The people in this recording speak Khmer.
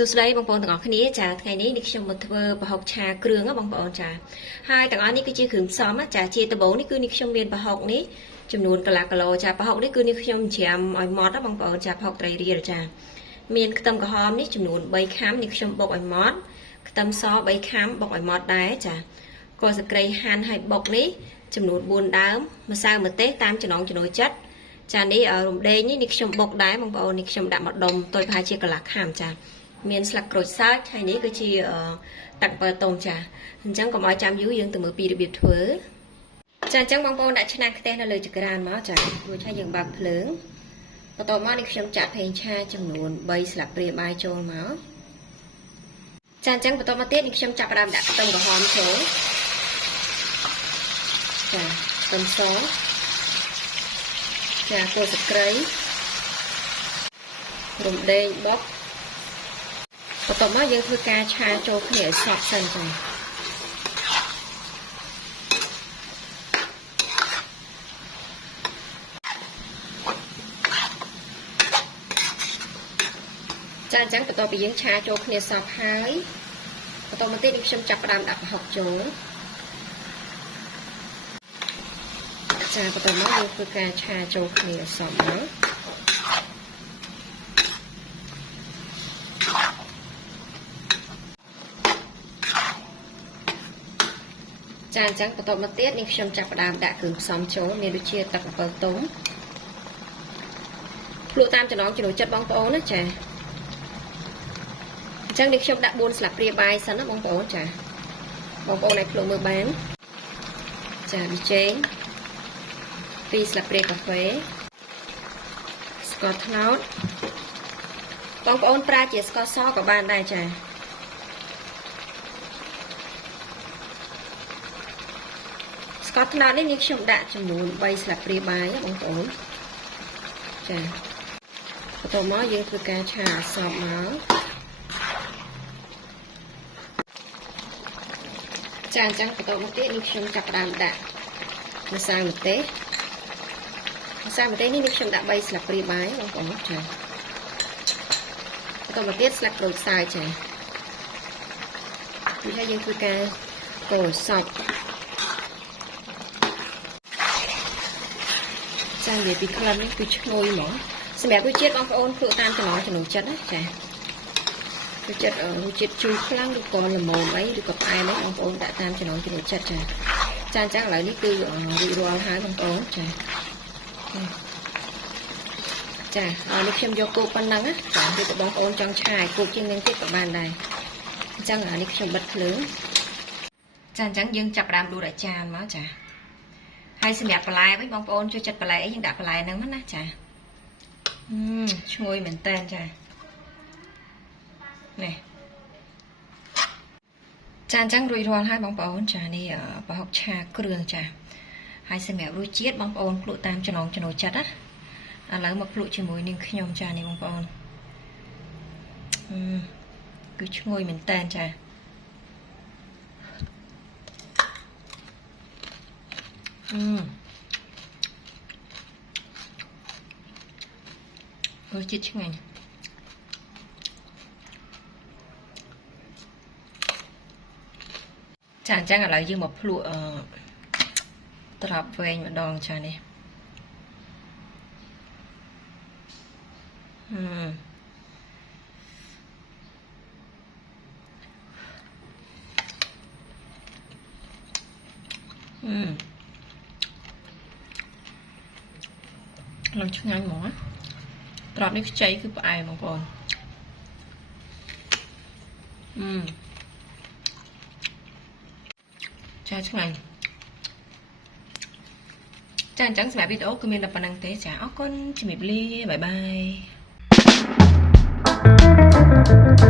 សួស្តីបងប្អូនទាំងអស់គ្នាចាថ្ងៃនេះខ្ញុំមកធ្វើប្រហុកឆាគ្រឿងបងប្អូនចាហើយទាំងអស់នេះគឺជាគ្រឿងផ្សំចាជាដំបូងនេះគឺនេះខ្ញុំមានប្រហុកនេះចំនួនកន្លះគីឡូចាប្រហុកនេះគឺនេះខ្ញុំច្រាមឲ្យម៉ត់បងប្អូនចាប្រហុកត្រីរៀលចាមានខ្ទឹមក្រហមនេះចំនួន3ខាំនេះខ្ញុំបុកឲ្យម៉ត់ខ្ទឹមស3ខាំបុកឲ្យម៉ត់ដែរចាគល់ស្លឹកគ្រៃហាន់ឲ្យបុកនេះចំនួន4ដើមម្សៅម្ទេសតាមចំណង់ចំណូលចិត្តចានេះរំដេងនេះខ្ញុំបុកដែរបងប្អូននេះខ្ញុំដាក់មកដុំតូចប្រហែលជាកន្លះខាំចាមានស្លឹកក្រូចសើចហើយនេះគឺជាទឹកបើទុំចាអញ្ចឹងកុំឲ្យចាំយូរយើងទៅមើលពីរបៀបធ្វើចាអញ្ចឹងបងប្អូនដាក់ឆ្នាំងខ្ទះនៅលើចក្រានមកចារួចហើយយើងបើកភ្លើងបន្ទាប់មកនេះខ្ញុំចាក់ប្រេងឆាចំនួន3ស្លាបព្រាបាយចូលមកចាអញ្ចឹងបន្ទាប់មកទៀតនេះខ្ញុំចាប់ផ្ដើមដាក់ខ្ទឹមក្រហមចូលចាខ្ទឹមសចាគល់ស្លឹកគ្រៃរំដេងបុកបន្ទាប់មកយើងធ្វើការឆាចូលគ្នាឲ្យសព្វសិនចាចាអញ្ចឹងបន្ទាប់ពីយើងឆាចូលគ្នាសព្វហើយបន្ទាប់មកទៀតខ្ញុំចាប់ផ្ដើមដាក់ប្រហុកចូលចាបន្ទាប់មកយើងធ្វើការឆាចូលគ្នាសព្វមកចាអញ្ចឹងបន្ទាប់មកទៀតនេះខ្ញុំចាប់ផ្ដើមដាក់គ្រឿងផ្សំចូលមានដូចជាទឹកអំពិលទុំភ្លក្សតាមចំណង់ចំណូលចិត្តបងប្អូនណាចាអញ្ចឹងនេះខ្ញុំដាក់4ស្លាបព្រាបាយសិនណាបងប្អូនចាបងប្អូនឲ្យភ្លក្សមើលបានចាប៊ីចេង2ស្លាបព្រាកាហ្វេស្ករត្នោតបងប្អូនប្រើជាស្ករសក៏បានដែរចាស្ករត្នោតនេះខ្ញុំដាក់ចំនួន3ស្លាបព្រាបាយបងប្អូនចាបន្ទាប់មកយើងធ្វើការឆាសព្វមកចាអញ្ចឹងបន្ទាប់មកទៀតនេះខ្ញុំចាប់ផ្ដើមដាក់ម្សៅម្ទេសនេះខ្ញុំដាក់3ស្លាបព្រាបាយបងប្អូនចាបន្ទាប់មកទៀតស្លឹកក្រូចសើចចានេះហើយយើងធ្វើការកូរសព្វចានិយាយពីក្លិននេះគឺឈ្ងុយហ្មងសម្រាប់រសជាតិបងប្អូនធ្វើតាមចំណង់ចំណូលចិត្តណាចារសជាតិជូរខ្លាំងឬក៏ល្មមអីឬក៏ផ្អែមអីបងប្អូនដាក់តាមចំណង់ចំណូលចិត្តចាអញ្ចឹងឥឡូវនេះគឺរួចរាល់ហើយបងប្អូនចាហើយនេះខ្ញុំយកគោកប៉ុណ្ណឹងណាចាឬក៏បងប្អូនចង់ឆាយគោកជាងនឹងទៀតក៏បានដែរអញ្ចឹងនេះខ្ញុំបិទភ្លើងចាអញ្ចឹងយើងចាប់ផ្ដើមដួសដាក់ចានមកចាហើយសម្រាប់បន្លែវិញបងប្អូនចូលចិត្តបន្លែអីយើងដាក់បន្លែហ្នឹងណាចាឈ្ងុយមែនតើចានេះចាអញ្ចឹងរួចរាល់ហើយបងប្អូនចានេះប្រហុកឆាគ្រឿងចាហើយសម្រាប់រសជាតិបងប្អូនភ្លក្សតាមចំណង់ចំណូលចិត្តណាឥឡូវមកភ្លក្សជាមួយនឹងខ្ញុំចានេះបងប្អូនគឺឈ្ងុយមែនតើចារសជាតិឆ្ងាញ់ចាអញ្ចឹងឥឡូវយើងមកភ្លក្សត្រប់វែងម្ដងចានេះឡើងឆ្ងាញ់ហ្មងត្រប់នេះខ្ចីគឺផ្អែមបងប្អូនចាឆ្ងាញ់ចាអញ្ចឹងសម្រាប់វីដេអូគឺមានតែប៉ុណ្្នឹងទេចាអរគុណជំរាបលាបាយបាយ